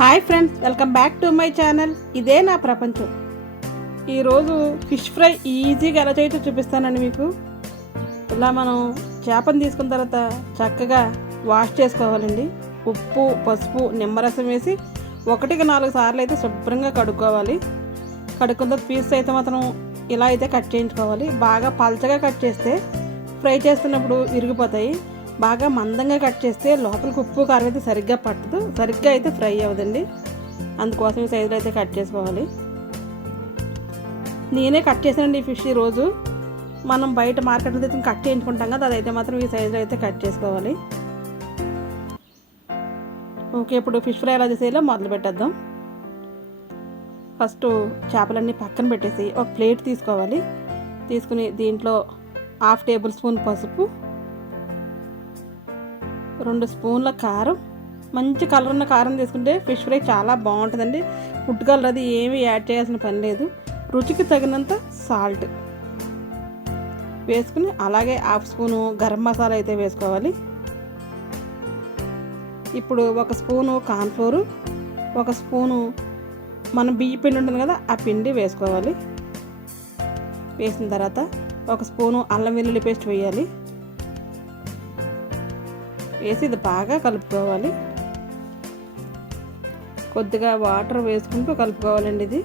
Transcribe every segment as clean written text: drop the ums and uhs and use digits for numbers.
Hi friends, welcome back to my channel. ఇదే నా ప్రపంచం. ఈరోజు ఫిష్ ఫ్రై ఈజీగా ఎలా చేయొచ్చో చూపిస్తానండి మీకు. ఇలా మనం చేపను తీసుకున్న తర్వాత చక్కగా వాష్ చేసుకోవాలండి. ఉప్పు, పసుపు, నిమ్మరసం వేసి 1-4 సార్లు అయితే శుభ్రంగా కడుక్కోవాలి. కడుక్కున్న తర్వాత పీస్ అయితే మాత్రం ఇలా అయితే కట్ చేయించుకోవాలి. బాగా పల్చగా కట్ చేస్తే ఫ్రై చేస్తున్నప్పుడు విరిగిపోతాయి. బాగా మందంగా కట్ చేస్తే లోపలికి ఉప్పు కారం అయితే సరిగ్గా పట్టదు, సరిగ్గా అయితే ఫ్రై అవ్వదండి. అందుకోసం ఈ సైజులో అయితే కట్ చేసుకోవాలి. నేనే కట్ చేసానండి ఈ ఫిష్ ఈరోజు. మనం బయట మార్కెట్లో అయితే కట్ చేయించుకుంటాం కదా, అదైతే మాత్రం ఈ సైజులో అయితే కట్ చేసుకోవాలి. ఓకే, ఇప్పుడు ఫిష్ ఫ్రై ఎలా చేసేయాలో మొదలు పెట్టేద్దాం. ఫస్ట్ చేపలన్నీ పక్కన పెట్టేసి ఒక ప్లేట్ తీసుకోవాలి. తీసుకుని దీంట్లో 1/2 టేబుల్ స్పూన్ పసుపు, 2 స్పూన్ల కారం, మంచి కలర్ ఉన్న కారం తీసుకుంటే ఫిష్ ఫ్రై చాలా బాగుంటుందండి. ఫుడ్ కలర్ అది ఏమీ యాడ్ చేయాల్సిన పని లేదు. రుచికి తగినంత సాల్ట్ వేసుకుని అలాగే 1/2 స్పూను గరం మసాలా అయితే వేసుకోవాలి. ఇప్పుడు 1 స్పూను కార్న్ఫ్లోరు, 1 స్పూను మనం బియ్య పిండి ఉంటుంది కదా, ఆ పిండి వేసుకోవాలి. వేసిన తర్వాత 1 స్పూను అల్లం వెల్లుల్లి పేస్ట్ వేయాలి. వేసి ఇది బాగా కలుపుకోవాలి. కొద్దిగా వాటర్ వేసుకుంటూ కలుపుకోవాలండి. ఇది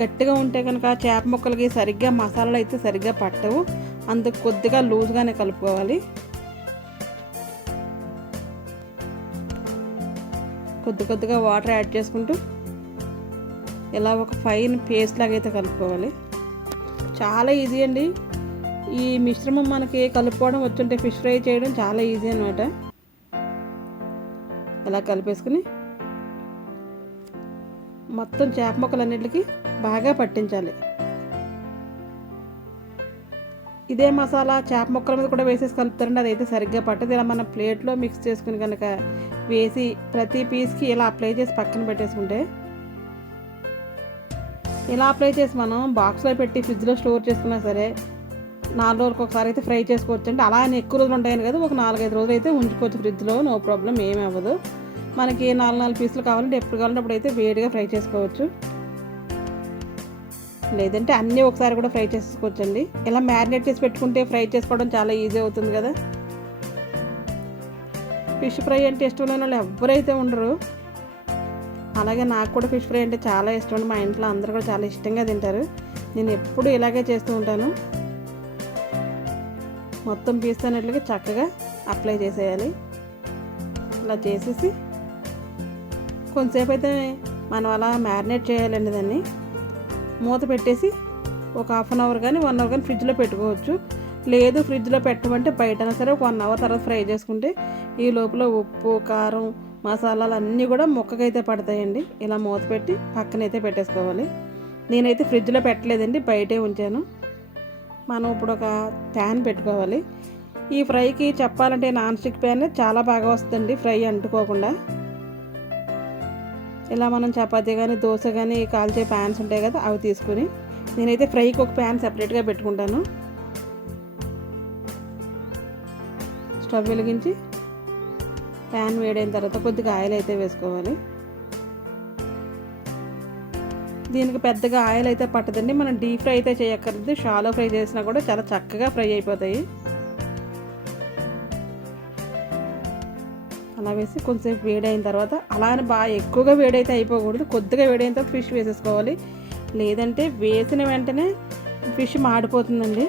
గట్టిగా ఉంటే కనుక చేప ముక్కలకి సరిగ్గా మసాలాలు అయితే సరిగ్గా పట్టవు. అందుకు కొద్దిగా లూజ్గానే కలుపుకోవాలి. కొద్దిగా వాటర్ యాడ్ చేసుకుంటూ ఇలా ఒక ఫైన్ పేస్ట్ లాగా అయితే కలుపుకోవాలి. చాలా ఈజీ అండి. ఈ మిశ్రమం మనకి కలుపుకోవడం వచ్చుంటే ఫిష్ ఫ్రై చేయడం చాలా ఈజీ అన్నమాట. ఇలా కలిపేసుకుని మొత్తం చేప ముక్కలన్నిటికీ బాగా పట్టించాలి. ఇదే మసాలా చేప ముక్కల మీద కూడా వేసేసి కలుపుతారండి, అదైతే సరిగ్గా పట్టదు. ఇలా మనం ప్లేట్లో మిక్స్ చేసుకుని కనుక వేసి ప్రతి పీస్కి ఇలా అప్లై చేసి పక్కన పెట్టేసుకుంటే, ఇలా అప్లై చేసి మనం బాక్స్లో పెట్టి ఫ్రిడ్జ్లో స్టోర్ చేసుకున్నా సరే 4 రోజులకు ఒకసారి అయితే ఫ్రై చేసుకోవచ్చు అండి. అలా అని ఎక్కువ రోజులు ఉంటాయని కదా, ఒక 4-5 రోజులు అయితే ఉంచుకోవచ్చు ఫ్రిడ్జ్లో, నో ప్రాబ్లం, ఏమీ అవ్వదు. మనకి 4 పీసులు కావాలంటే ఎప్పుడు కావాలంటే అప్పుడు అయితే వేడిగా ఫ్రై చేసుకోవచ్చు. లేదంటే అన్నీ ఒకసారి కూడా ఫ్రై చేసుకోవచ్చు అండి. ఇలా మ్యారినేట్ చేసి పెట్టుకుంటే ఫ్రై చేసుకోవడం చాలా ఈజీ అవుతుంది కదా. ఫిష్ ఫ్రై అంటే ఇష్టం లేని వాళ్ళు ఎవరైతే ఉండరు. అలాగే నాకు కూడా ఫిష్ ఫ్రై అంటే చాలా ఇష్టం. మా ఇంట్లో అందరూ కూడా చాలా ఇష్టంగా తింటారు. నేను ఎప్పుడు ఇలాగే చేస్తూ ఉంటాను. మొత్తం పీస్ అన్నట్లుగా చక్కగా అప్లై చేసేయాలి. ఇలా చేసేసి కొంతసేపు అయితే మనం అలా మ్యారినేట్ చేయాలండి. దాన్ని మూత పెట్టేసి ఒక 1/2 అవర్ కానీ 1 అవర్ కానీ ఫ్రిడ్జ్లో పెట్టుకోవచ్చు. లేదు ఫ్రిడ్జ్లో పెట్టమంటే బయటైనా సరే ఒక 1 అవర్ తర్వాత ఫ్రై చేసుకుంటే ఈ లోపల ఉప్పు, కారం, మసాలాలు అన్నీ కూడా ముక్కకైతే పడతాయండి. ఇలా మూత పెట్టి పక్కనైతే పెట్టేసుకోవాలి. నేనైతే ఫ్రిడ్జ్లో పెట్టలేదండి, బయటే ఉంచాను. మనం ఇప్పుడు ఒక ప్యాన్ పెట్టుకోవాలి. ఈ ఫ్రైకి చెప్పాలంటే నాన్ స్టిక్ ప్యాన్ చాలా బాగా వస్తుందండి, ఫ్రై అంటుకోకుండా. ఇలా మనం చపాతీ కానీ దోశ కానీ కాల్చే ప్యాన్స్ ఉంటాయి కదా, అవి తీసుకుని నేనైతే ఫ్రైకి ఒక ప్యాన్ సెపరేట్గా పెట్టుకుంటాను. స్టవ్ వెలిగించి ప్యాన్ వేడైన తర్వాత కొద్దిగా ఆయిల్ అయితే వేసుకోవాలి. దీనికి పెద్దగా ఆయిల్ అయితే పట్టదండి. మనం డీప్ ఫ్రై అయితే చేయక్కర్లేదు, షాలో ఫ్రై చేసినా కూడా చాలా చక్కగా ఫ్రై అయిపోతాయి. అలా వేసి కొంచెంసేపు వేడైన తర్వాత, అలా అని బాగా ఎక్కువగా వేడైతే అయిపోకూడదు, కొద్దిగా వేడైన తర్వాత ఫిష్ వేసేసుకోవాలి. లేదంటే వేసిన వెంటనే ఫిష్ మాడిపోతుందండి.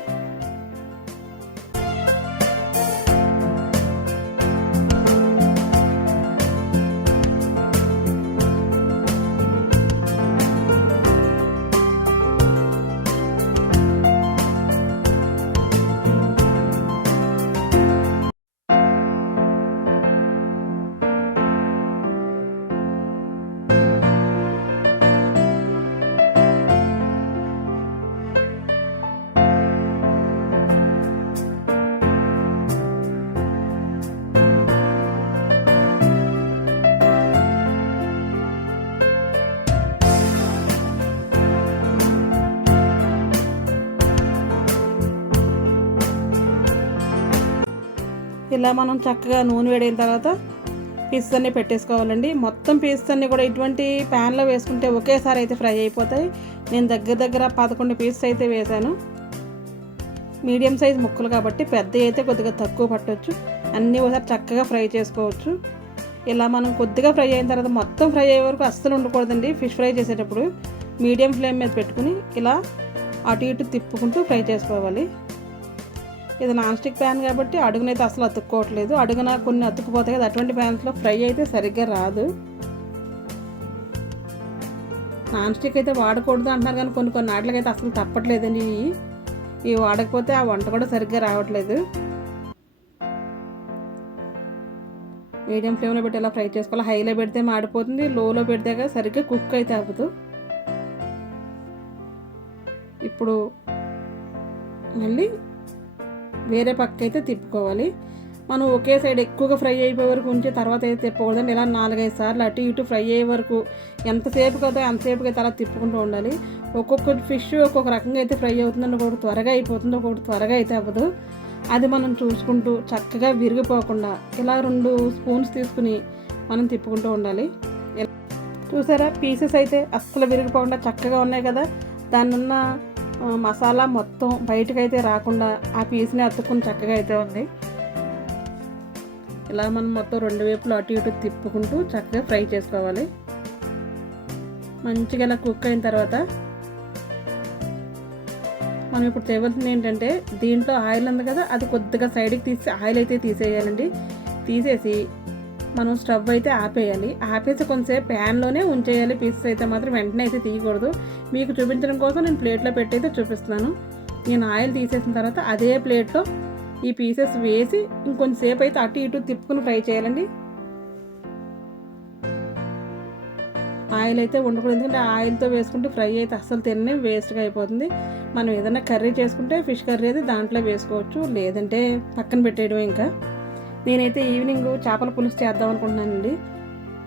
ఇలా మనం చక్కగా నూనె వేడైన తర్వాత పీసెస్ అన్నీ పెట్టేసుకోవాలండి. మొత్తం పీసెస్ అన్నీ కూడా ఇటువంటి ప్యాన్లో వేసుకుంటే ఒకేసారి అయితే ఫ్రై అయిపోతాయి. నేను దగ్గర 11 పీసెస్ అయితే వేసాను. మీడియం సైజ్ ముక్కలు కాబట్టి పెద్ద అయితే కొద్దిగా తక్కువ పట్టవచ్చు. అన్నీ ఒకసారి చక్కగా ఫ్రై చేసుకోవచ్చు. ఇలా మనం కొద్దిగా ఫ్రై అయిన తర్వాత మొత్తం ఫ్రై అయ్యే వరకు అస్సలు ఉండకూడదండి. ఫిష్ ఫ్రై చేసేటప్పుడు మీడియం ఫ్లేమ్ మీద పెట్టుకుని ఇలా అటు ఇటు తిప్పుకుంటూ ఫ్రై చేసుకోవాలి. ఇది నాన్ స్టిక్ ప్యాన్ కాబట్టి అడుగునైతే అసలు అతుక్కోవట్లేదు. అడుగున కొన్ని అతుక్కుపోతాయి కదా, అటువంటి ప్యాన్స్లో ఫ్రై అయితే సరిగ్గా రాదు. నాన్ స్టిక్ అయితే వాడకూడదు అంటున్నారు కానీ కొన్ని వాటికైతే అసలు తప్పట్లేదండి. ఇవి వాడకపోతే ఆ వంట కూడా సరిగ్గా రావట్లేదు. మీడియం ఫ్లేమ్లో పెట్టి ఇలా ఫ్రై చేసుకోవాలి. హైలో పెడితే మాడిపోతుంది, లోలో పెడితే సరిగ్గా కుక్ అయితే అవ్వదు. ఇప్పుడు మళ్ళీ వేరే పక్క అయితే తిప్పుకోవాలి. మనం ఒకే సైడ్ ఎక్కువగా ఫ్రై అయిపోయే వరకు ఉంచి తర్వాత అయితే తిప్పకూడదండి. ఇలా 4-5 సార్లు అటు ఇటు ఫ్రై అయ్యే వరకు ఎంతసేపు కదా అంతసేపుకి అయితే అలా తిప్పుకుంటూ ఉండాలి. ఒక్కొక్క ఫిష్ ఒక్కొక్క రకంగా అయితే ఫ్రై అవుతుందండి. ఒకటి త్వరగా అయిపోతుంది, ఒకటి త్వరగా అయితే అవ్వదు. అది మనం చూసుకుంటూ చక్కగా విరిగిపోకుండా ఇలా 2 స్పూన్స్ తీసుకుని మనం తిప్పుకుంటూ ఉండాలి. చూసారా, పీసెస్ అయితే అస్సలు విరిగిపోకుండా చక్కగా ఉన్నాయి కదా. దాని ఉన్న మసాలా మొత్తం బయటకైతే రాకుండా ఆ పీస్ని అతుక్కుని చక్కగా అయితే ఉంది. ఇలా మనం మొత్తం 2 వైపులు అటు ఇటు తిప్పుకుంటూ చక్కగా ఫ్రై చేసుకోవాలి. మంచిగా ఇలా కుక్ అయిన తర్వాత మనం ఇప్పుడు చేయవలసింది ఏంటంటే, దీంట్లో ఆయిల్ ఉంది కదా, అది కొద్దిగా సైడ్కి తీసి ఆయిల్ అయితే తీసేయాలండి. తీసేసి మనం స్టవ్ అయితే ఆపేయాలి. ఆపేసి కొంచెంసేపు ప్యాన్లోనే ఉంచేయాలి. పీసెస్ అయితే మాత్రం వెంటనే అయితే తీయకూడదు. మీకు చూపించడం కోసం నేను ప్లేట్లో పెట్టి అయితే చూపిస్తున్నాను. నేను ఆయిల్ తీసేసిన తర్వాత అదే ప్లేట్లో ఈ పీసెస్ వేసి ఇంకొంచెంసేపు అయితే అటు ఇటు తిప్పుకుని ఫ్రై చేయాలండి. ఆయిల్ అయితే ఉండకూడదు, ఎందుకంటే ఆయిల్తో వేసుకుంటే ఫ్రై అయితే అస్సలు తిననే వేస్ట్గా అయిపోతుంది. మనం ఏదైనా కర్రీ చేసుకుంటే ఫిష్ కర్రీ అయితే దాంట్లో వేసుకోవచ్చు, లేదంటే పక్కన పెట్టేయడం. ఇంకా నేనైతే ఈవినింగ్ చేపల పులుసు చేద్దాం అనుకుంటున్నానండి.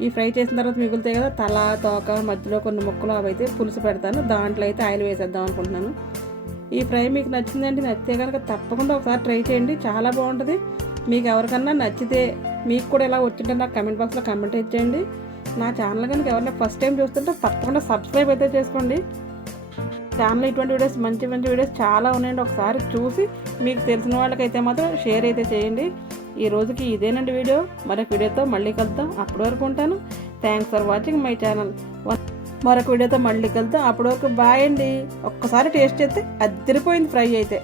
ఈ ఫ్రై చేసిన తర్వాత మిగులుతాయి కదా తల, తోక, మధ్యలో కొన్ని ముక్కలు అవి అయితే పులుసు పెడతాను. దాంట్లో అయితే ఆయిల్ వేసేద్దాం అనుకుంటున్నాను. ఈ ఫ్రై మీకు నచ్చిందండి. నచ్చితే కనుక తప్పకుండా ఒకసారి ట్రై చేయండి, చాలా బాగుంటుంది. మీకు ఎవరికన్నా నచ్చితే మీకు కూడా ఎలా వచ్చింటే నాకు కమెంట్ బాక్స్లో కమెంట్ ఇచ్చేయండి. నా ఛానల్ కనుక ఎవరైనా ఫస్ట్ టైం చూస్తుంటే తప్పకుండా సబ్స్క్రైబ్ అయితే చేసుకోండి. ఛానల్ ఇటువంటి వీడియోస్ మంచి వీడియోస్ చాలా ఉన్నాయండి. ఒకసారి చూసి మీకు తెలిసిన వాళ్ళకైతే మాత్రం షేర్ అయితే చేయండి. ఈ రోజుకి ఇదేనండి వీడియో. మరొక వీడియోతో మళ్ళీ కలుద్దాం. అప్పటి వరకు ఉంటాను. Thanks for watching my channel. మరొక వీడియోతో మళ్ళీ కలుద్దాం. అప్పటి వరకు బాయ్ అండి. ఒక్కసారి టేస్ట్ చేస్తే అదిరిపోయింది ఫ్రై అయితే.